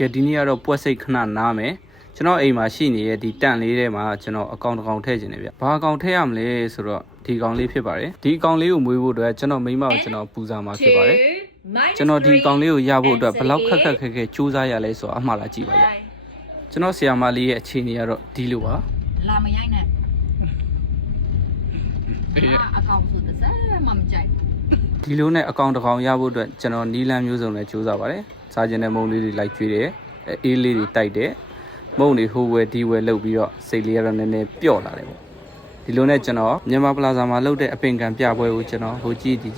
ကဲဒီနေ့ကတော့ပွဲစိတ်ခဏနားမယ်ကျွန်တော်အိမ်မှာရှိနေတဲ့ဒီတန့်လေးထဲမှာကျွန်တော်အကောင့်တစ်ကောင်ထည့်ခြင်းနေဗျဘာအကောင့်ထည့်ရမလဲဆိုတော့ဒီကောင်လေးဖြစ်ပါတယ်ဒီအကောင့်လေးကိုမွေးဖို့အတွက်ကျွန်တော်မိမကိုကျွန်တော်ပူဇော်မှာဖြစ်ပါတယ်ကျွန်တော်ဒီအကောင့်လေးကိုရဖို့အတွက်ဘယ်လောက်ခက်ခက်ခဲခဲစူးစမ်းရလဲဆိုတော့အမှားလာကြည့်ပါဗျကျွန်တော်ဆရာမလေးရဲ့အခြေအနေကတော့ဒီလိုပါလာမရိုက်နဲ့အကောင့်ဆိုတဲ့ဆက်မှမကြိုက်ဒီလိုနဲ့အကောင့်တစ်ကောင်ရဖို့အတွက်ကျွန်တော်နီးလန်းမျိုးစုံနဲ့စူးစမ်းပါတယ်စားခြင်းတဲ့မုံလေးတွေလိုက်ကျွေးတယ်အေးလေးတွေတိုက်တယ်မုံတွေဟိုဝဲဒီဝဲလှုပ်ပြီးတော့စိတ်လေးကတော့နည်းနည်းပျော့လာတယ်ပေါ့ဒီလိုနဲ့ကျွန်တော်မြန်မာပလာဇာမှာလှုပ်တဲ့အပင်ကန်ပြပွဲကိုကျွန်တော်ဟိုကြည့်တယ်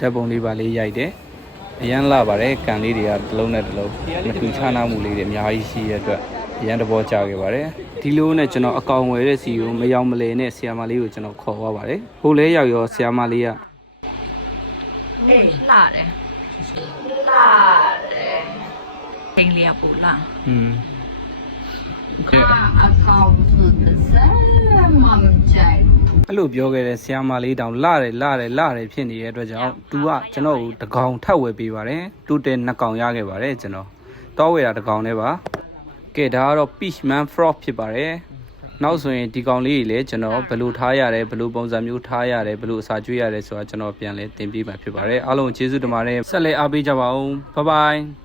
ဓာတ်ပုံလေးပါလေးရိုက်တယ်အရန်လာပါတယ်ကန်လေးတွေကတစ်လုံးနဲ့တစ်လုံးမတူခြားနားမှုလေးတွေအများကြီးရှိတဲ့အတွက်အရန်တဘောကြခဲ့ပါတယ်ဒီလိုနဲ့ကျွန်တော်အကောင်ဝယ်တဲ့စီကိုမယောင်မလဲနဲ့ဆီယာမလေးကိုကျွန်တော်ခေါ်သွားပါတယ်ဟိုလဲရောက်ရောဆီယာမလေးကအေးလာတယ်ထိန်လျက်ပူလာအကောင်ဆိုတဲ့ဆက်မှမကြိုက်အဲ့လိုပြောခဲ့တဲ့ဆီယာမလေးတောင်လာတယ်ဖြစ်နေတဲ့အတွက်ကြောင့်သူကကျွန်တော်ကိုတကောင်ထပ်ဝယ်ပေးပါတယ်တူတဲ2ကောင်ရခဲ့ပါတယ်ကျွန်တော်တောဝယ်တာတကောင်နဲ့ပါကဲဒါကတော့ Peachman Frog ဖြစ်ပါတယ်နောက်ဆိုရင်ဒီကောင်လေးကြီးလည်းကျွန်တော်ဘယ်လိုထားရတယ်ဘယ်လိုပုံစံမျိုးထားရတယ်ဘယ်လိုအစာကျွေးရတယ်ဆိုတာကျွန်တော်ပြန်လဲသင်ပေးမှာဖြစ်ပါတယ်အားလုံးကျေးဇူးတင်ပါတယ်ဆက်လက်အားပေးကြပါဦးဘိုင်ဘိုင်